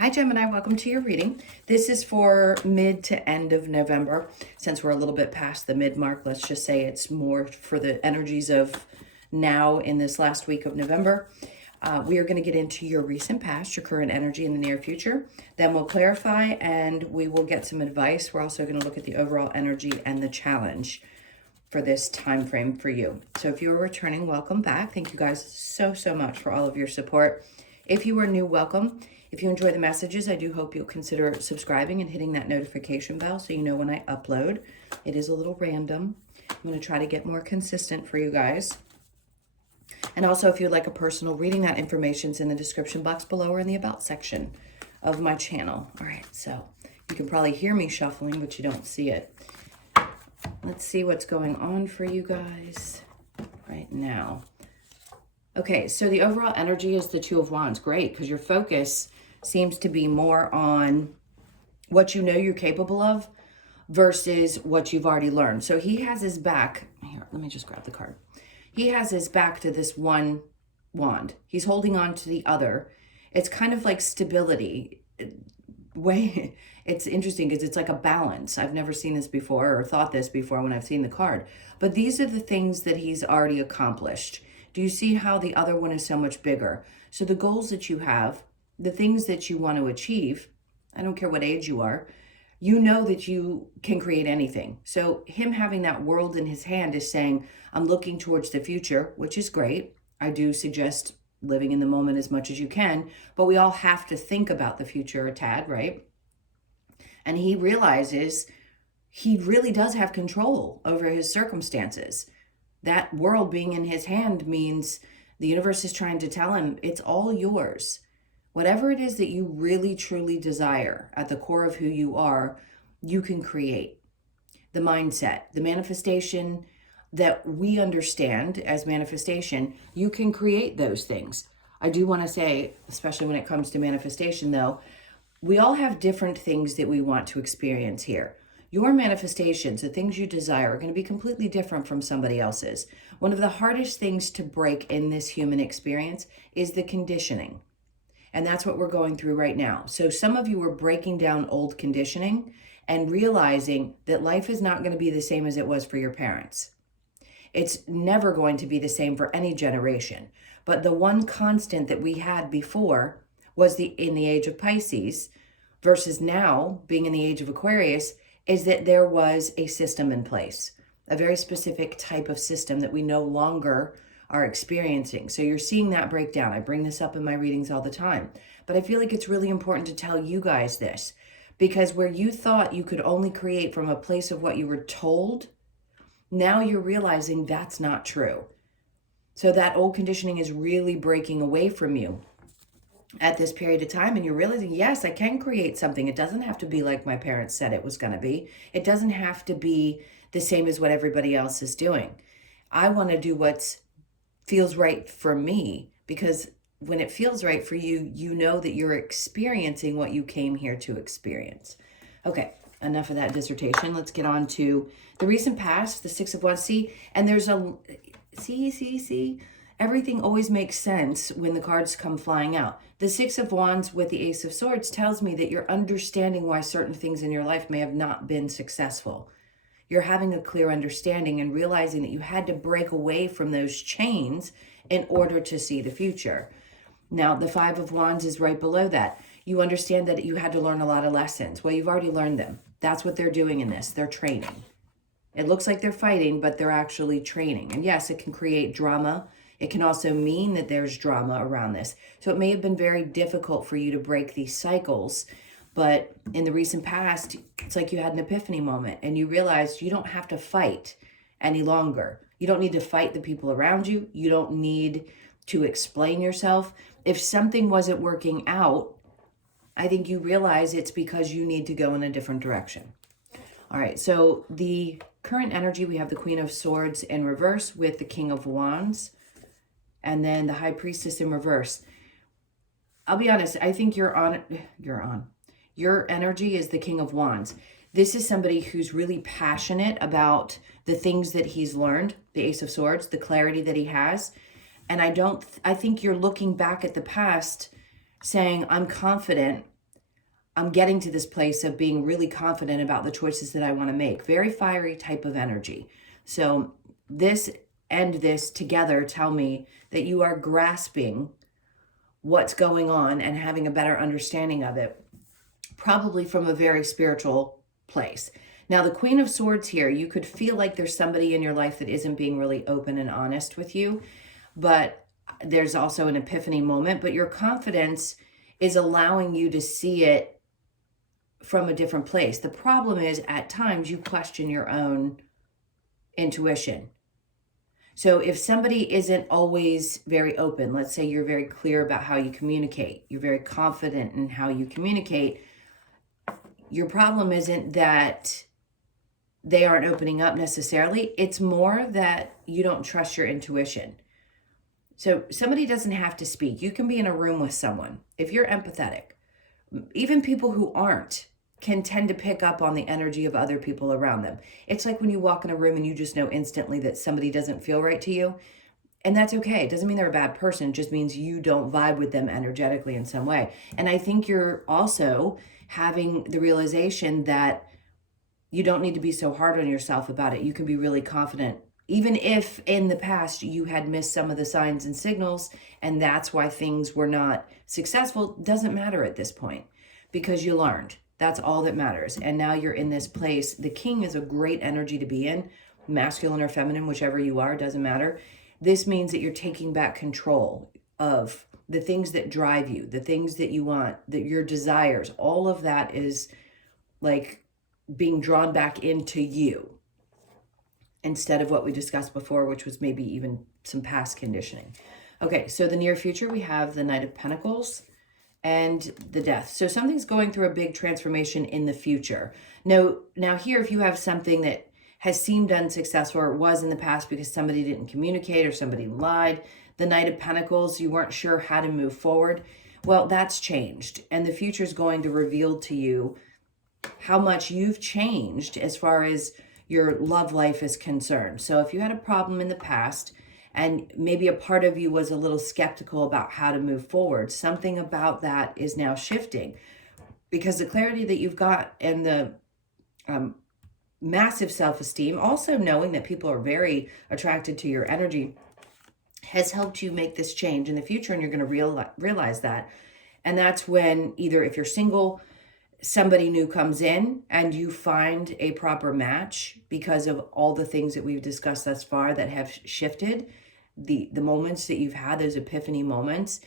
Hi Gemini, welcome to your reading. This is for mid to end of November. Since we're a little bit past the mid mark, let's just say it's more for the energies of now in this last week of November. We are going to get into your recent past, your current energy in the near future. Then we'll clarify and we will get some advice. We're also going to look at the overall energy and the challenge for this time frame for you. So if you're returning, welcome back. Thank you guys so much for all of your support. If you are new, welcome. If you enjoy the messages, I do hope you'll consider subscribing and hitting that notification bell so you know when I upload. It is a little random. I'm going to try to get more consistent for you guys. And also, if you'd like a personal reading, that information's in the description box below or in the About section of my channel. All right, so you can probably hear me shuffling, but you don't see it. Let's see what's going on for you guys right now. Okay, so the overall energy is the Two of Wands. Great, because your focus seems to be more on what you know you're capable of versus what you've already learned. So he has his back. Here, let me just grab the card. He has his back to this one wand. He's holding on to the other. It's kind of like stability. It's interesting because it's like a balance. I've never seen this before or thought this before when I've seen the card. But these are the things that he's already accomplished. Do you see how the other one is so much bigger? So the goals that you have, the things that you want to achieve, I don't care what age you are, you know that you can create anything. So him having that world in his hand is saying, I'm looking towards the future, which is great. I do suggest living in the moment as much as you can, but we all have to think about the future a tad, right? And he realizes he really does have control over his circumstances. That world being in his hand means the universe is trying to tell him it's all yours. Whatever it is that you really truly desire at the core of who you are, you can create. The mindset, the manifestation that we understand as manifestation, you can create those things. I do want to say, especially when it comes to manifestation though, we all have different things that we want to experience here. Your manifestations, the things you desire, are going to be completely different from somebody else's. One of the hardest things to break in this human experience is the conditioning. And that's what we're going through right now. So some of you are breaking down old conditioning and realizing that life is not going to be the same as it was for your parents. It's never going to be the same for any generation. But the one constant that we had before was in the age of Pisces versus now being in the age of Aquarius is that there was a system in place, a very specific type of system that we no longer are experiencing. So you're seeing that breakdown. I bring this up in my readings all the time, but I feel like it's really important to tell you guys this because where you thought you could only create from a place of what you were told, now you're realizing that's not true. So that old conditioning is really breaking away from you at this period of time, and you're realizing, yes, I can create something. It doesn't have to be like my parents said it was going to be. It doesn't have to be the same as what everybody else is doing. I want to do what feels right for me, because when it feels right for you, you know that you're experiencing what you came here to experience. Okay, enough of that dissertation. Let's get on to the recent past, the Six of Wands. See, and there's a, see. Everything always makes sense when the cards come flying out. The Six of Wands with the Ace of Swords tells me that you're understanding why certain things in your life may have not been successful. You're having a clear understanding and realizing that you had to break away from those chains in order to see the future. Now, the Five of Wands is right below that. You understand that you had to learn a lot of lessons. Well, you've already learned them. That's what they're doing in this. They're training. It looks like they're fighting, but they're actually training. And yes, it can create drama. It can also mean that there's drama around this. So it may have been very difficult for you to break these cycles, but in the recent past, it's like you had an epiphany moment and you realized you don't have to fight any longer. You don't need to fight the people around you. You don't need to explain yourself. If something wasn't working out, I think you realize it's because you need to go in a different direction. All right, so the current energy, we have the Queen of Swords in reverse with the King of Wands, and then the High Priestess in reverse. I'll be honest, I think you're on. Your energy is the King of Wands. This is somebody who's really passionate about the things that he's learned, the Ace of Swords, the clarity that he has. And I think you're looking back at the past saying, I'm confident I'm getting to this place of being really confident about the choices that I want to make. Very fiery type of energy. So this and this together tell me that you are grasping what's going on and having a better understanding of it, probably from a very spiritual place. Now, the Queen of Swords here, you could feel like there's somebody in your life that isn't being really open and honest with you, but there's also an epiphany moment, but your confidence is allowing you to see it from a different place. The problem is at times you question your own intuition. So if somebody isn't always very open, let's say you're very clear about how you communicate, you're very confident in how you communicate, your problem isn't that they aren't opening up necessarily. It's more that you don't trust your intuition. So somebody doesn't have to speak. You can be in a room with someone. If you're empathetic, even people who aren't can tend to pick up on the energy of other people around them. It's like when you walk in a room and you just know instantly that somebody doesn't feel right to you. And that's okay. It doesn't mean they're a bad person. It just means you don't vibe with them energetically in some way. And I think you're also having the realization that you don't need to be so hard on yourself about it. You can be really confident. Even if in the past you had missed some of the signs and signals and that's why things were not successful, doesn't matter at this point because you learned. That's all that matters. And now you're in this place. The king is a great energy to be in, masculine or feminine, whichever you are, doesn't matter. This means that you're taking back control of the things that drive you, the things that you want, that your desires, all of that is like being drawn back into you instead of what we discussed before, which was maybe even some past conditioning. Okay, so the near future, we have the Knight of Pentacles and the Death. So something's going through a big transformation in the future. Now here, if you have something that has seemed unsuccessful or was in the past because somebody didn't communicate or somebody lied, the Knight of Pentacles, you weren't sure how to move forward. Well, that's changed. And the future is going to reveal to you how much you've changed as far as your love life is concerned. So if you had a problem in the past and maybe a part of you was a little skeptical about how to move forward, something about that is now shifting because the clarity that you've got and the massive self-esteem, also knowing that people are very attracted to your energy, has helped you make this change in the future, and you're going to realize that. And that's when either if you're single, somebody new comes in and you find a proper match because of all the things that we've discussed thus far that have shifted, the moments that you've had, those epiphany moments,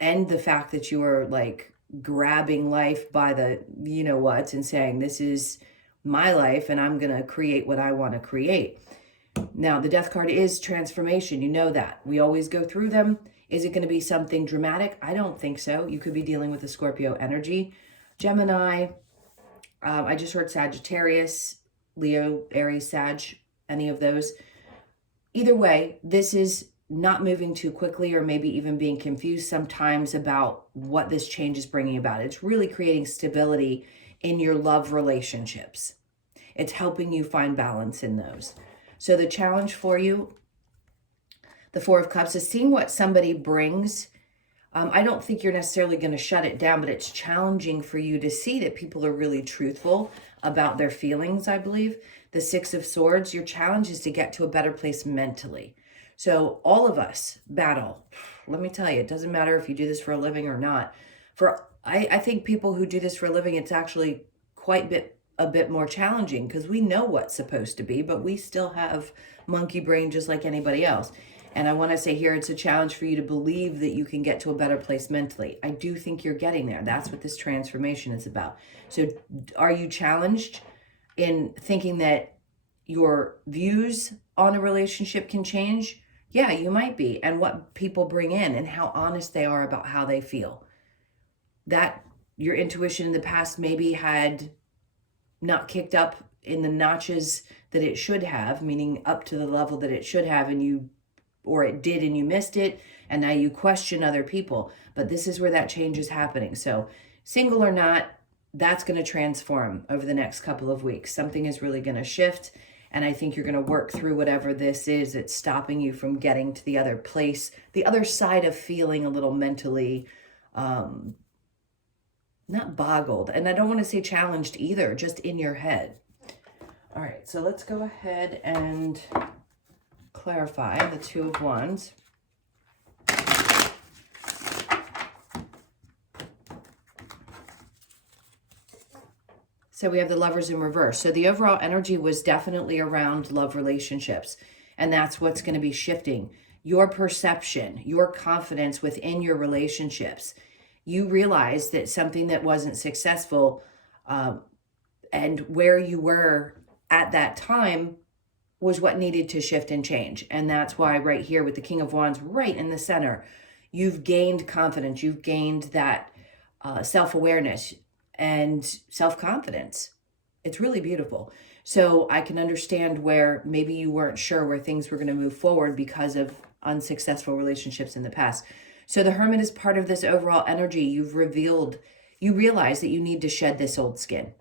and the fact that you are like grabbing life by the you know what and saying, this is my life and I'm going to create what I want to create. Now, the Death card is transformation. You know that. We always go through them. Is it going to be something dramatic? I don't think so. You could be dealing with a Scorpio energy. Gemini, I just heard Sagittarius, Leo, Aries, Sag, any of those. Either way, this is not moving too quickly or maybe even being confused sometimes about what this change is bringing about. It's really creating stability in your love relationships. It's helping you find balance in those. So the challenge for you, the Four of Cups, is seeing what somebody brings. I don't think you're necessarily going to shut it down, but it's challenging for you to see that people are really truthful about their feelings, I believe. The Six of Swords, your challenge is to get to a better place mentally. So all of us battle. Let me tell you, it doesn't matter if you do this for a living or not. I think people who do this for a living, it's actually a bit more challenging because we know what's supposed to be, but we still have monkey brain just like anybody else. And I want to say here, it's a challenge for you to believe that you can get to a better place mentally. I do think you're getting there. That's what this transformation is about. So are you challenged in thinking that your views on a relationship can change? Yeah, you might be. And what people bring in and how honest they are about how they feel. That your intuition in the past maybe had not kicked up in the notches that it should have, meaning up to the level that it should have, or it did and you missed it, and now you question other people. But this is where that change is happening. So single or not, that's going to transform over the next couple of weeks. Something is really going to shift, and I think you're going to work through whatever this is that's stopping you from getting to the other place, the other side of feeling a little mentally not boggled. And I don't want to say challenged either, just in your head. All right, so let's go ahead and clarify the Two of Wands. So we have the Lovers in reverse. So the overall energy was definitely around love relationships. And that's what's going to be shifting. Your perception, your confidence within your relationships. You realize that something that wasn't successful and where you were at that time was what needed to shift and change. And that's why right here with the King of Wands right in the center, you've gained confidence. You've gained that self-awareness and self-confidence. It's really beautiful. So I can understand where maybe you weren't sure where things were going to move forward because of unsuccessful relationships in the past. So the Hermit is part of this overall energy. You realize that you need to shed this old skin.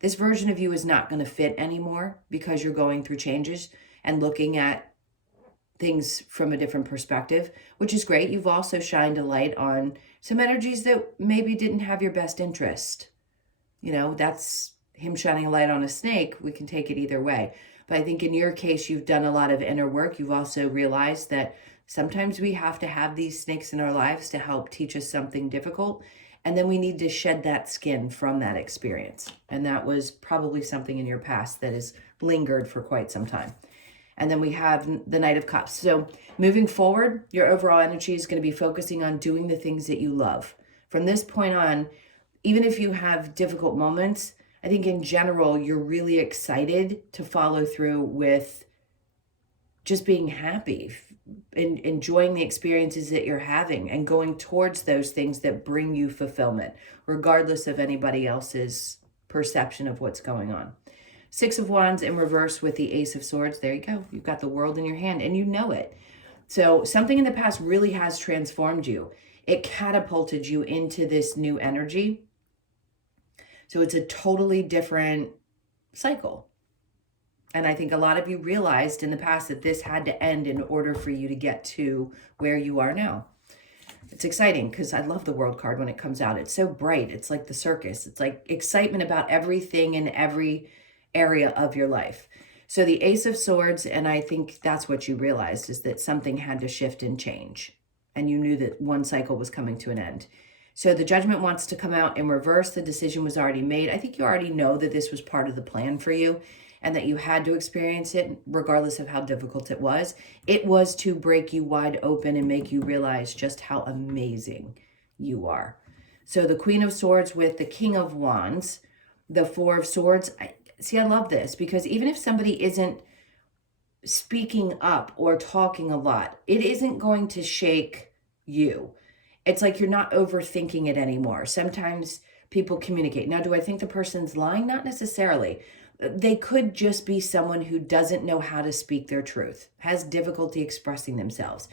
This version of you is not going to fit anymore because you're going through changes and looking at things from a different perspective, which is great. You've also shined a light on some energies that maybe didn't have your best interest. You know, that's him shining a light on a snake. We can take it either way. But I think in your case, you've done a lot of inner work. You've also realized that sometimes we have to have these snakes in our lives to help teach us something difficult. And then we need to shed that skin from that experience. And that was probably something in your past that has lingered for quite some time. And then we have the Knight of Cups. So moving forward, your overall energy is going to be focusing on doing the things that you love. From this point on, even if you have difficult moments, I think in general, you're really excited to follow through with just being happy, enjoying the experiences that you're having and going towards those things that bring you fulfillment, regardless of anybody else's perception of what's going on. Six of Wands in reverse with the Ace of Swords. There you go. You've got the world in your hand and you know it. So something in the past really has transformed you. It catapulted you into this new energy. So it's a totally different cycle. And I think a lot of you realized in the past that this had to end in order for you to get to where you are now. It's exciting because I love the World card when it comes out. It's so bright. It's like the circus. It's like excitement about everything in every area of your life. So the Ace of Swords, and I think that's what you realized, is that something had to shift and change. And you knew that one cycle was coming to an end. So the Judgment wants to come out in reverse. The decision was already made. I think you already know that this was part of the plan for you and that you had to experience it regardless of how difficult it was. It was to break you wide open and make you realize just how amazing you are. So the Queen of Swords with the King of Wands, the Four of Swords. I love this because even if somebody isn't speaking up or talking a lot, it isn't going to shake you. It's like you're not overthinking it anymore. Sometimes people communicate. Now, do I think the person's lying? Not necessarily. They could just be someone who doesn't know how to speak their truth, has difficulty expressing themselves.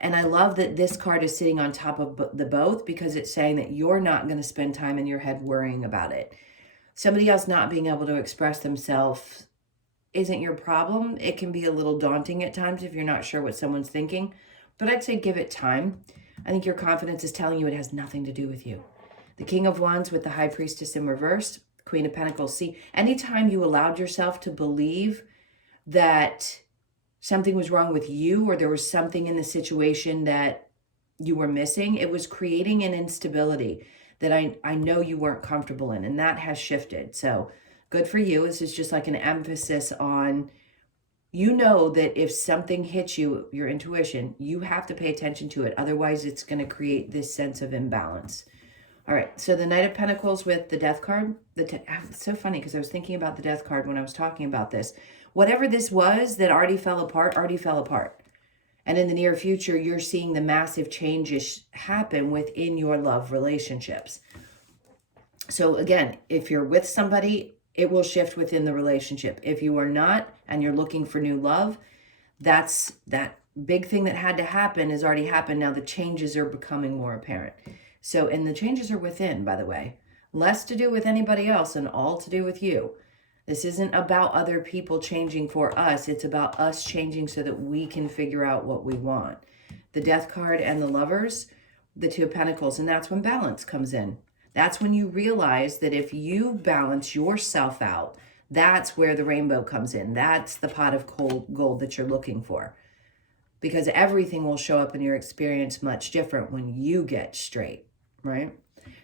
And I love that this card is sitting on top of the both because it's saying that you're not going to spend time in your head worrying about it. Somebody else not being able to express themselves isn't your problem. It can be a little daunting at times if you're not sure what someone's thinking, but I'd say give it time. I think your confidence is telling you it has nothing to do with you. The King of Wands with the High Priestess in reverse, Queen of Pentacles. See, anytime you allowed yourself to believe that something was wrong with you or there was something in the situation that you were missing, it was creating an instability that I know you weren't comfortable in, and that has shifted. So good for you. This is just like an emphasis on, you know that if something hits you, your intuition, you have to pay attention to it. Otherwise, it's going to create this sense of imbalance. All right, so the Knight of Pentacles with the Death card. It's so funny because I was thinking about the Death card when I was talking about this. Whatever this was that already fell apart. And in the near future, you're seeing the massive changes happen within your love relationships. So again, if you're with somebody, it will shift within the relationship. If you are not, and you're looking for new love, that's that big thing that had to happen has already happened. Now the changes are becoming more apparent. So, and the changes are within, by the way, less to do with anybody else and all to do with you. This isn't about other people changing for us. It's about us changing so that we can figure out what we want. The Death card and the Lovers, the Two of Pentacles, and that's when balance comes in. That's when you realize that if you balance yourself out, that's where the rainbow comes in. That's the pot of gold that you're looking for. Because everything will show up in your experience much different when you get straight, right?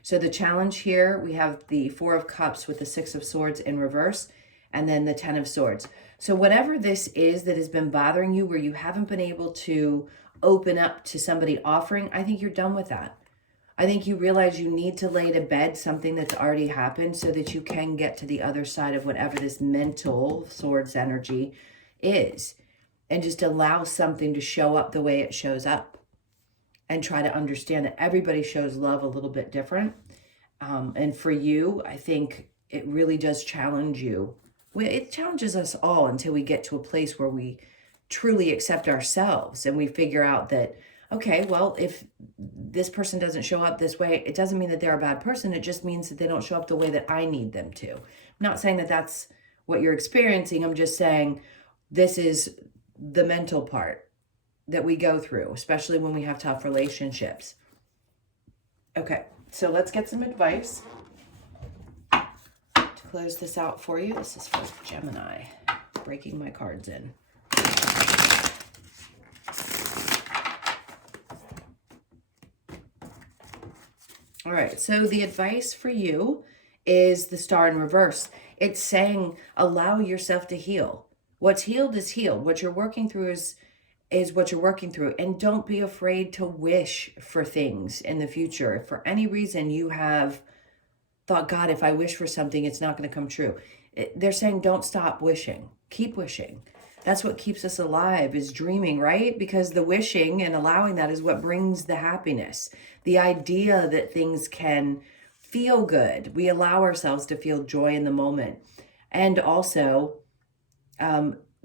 So the challenge here, we have the Four of Cups with the Six of Swords in reverse, and then the Ten of Swords. So whatever this is that has been bothering you, where you haven't been able to open up to somebody offering, I think you're done with that. I think you realize you need to lay to bed something that's already happened so that you can get to the other side of whatever this mental swords energy is. And just allow something to show up the way it shows up. And try to understand that everybody shows love a little bit different. And for you, I think it really does challenge you. It challenges us all until we get to a place where we truly accept ourselves and we figure out that, okay, well, if this person doesn't show up this way, it doesn't mean that they're a bad person. It just means that they don't show up the way that I need them to. I'm not saying that that's what you're experiencing. I'm just saying this is the mental part that we go through, especially when we have tough relationships. Okay, so let's get some advice to close this out for you. This is for Gemini. Breaking my cards in. All right, so the advice for you is the Star in reverse. It's saying allow yourself to heal. What's healed is healed. What you're working through is what you're working through. And don't be afraid to wish for things in the future. If for any reason you have thought, God, if I wish for something, it's not going to come true. They're saying don't stop wishing. Keep wishing. That's what keeps us alive, is dreaming, right? Because the wishing and allowing that is what brings the happiness. The idea that things can feel good. We allow ourselves to feel joy in the moment. And also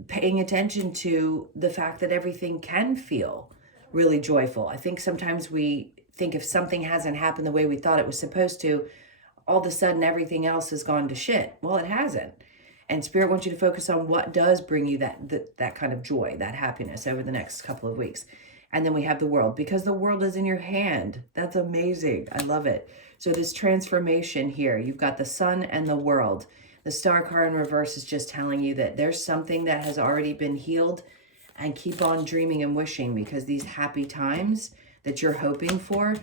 paying attention to the fact that everything can feel really joyful. I think sometimes we think if something hasn't happened the way we thought it was supposed to, all of a sudden everything else has gone to shit. Well, it hasn't. And Spirit wants you to focus on what does bring you that kind of joy, that happiness over the next couple of weeks. And then we have the world, because the world is in your hand. That's amazing. I love it. So this transformation here, you've got the sun and the world. The Star card in reverse is just telling you that there's something that has already been healed, and keep on dreaming and wishing, because these happy times that you're hoping for,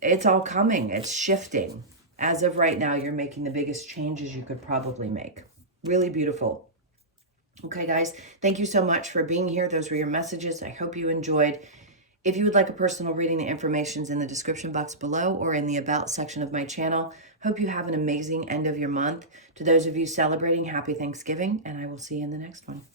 it's all coming. It's shifting. As of right now, you're making the biggest changes you could probably make. Really beautiful. Okay, guys, thank you so much for being here. Those were your messages. I hope you enjoyed. If you would like a personal reading, the information's in the description box below or in the About section of my channel. Hope you have an amazing end of your month. To those of you celebrating, happy Thanksgiving, and I will see you in the next one.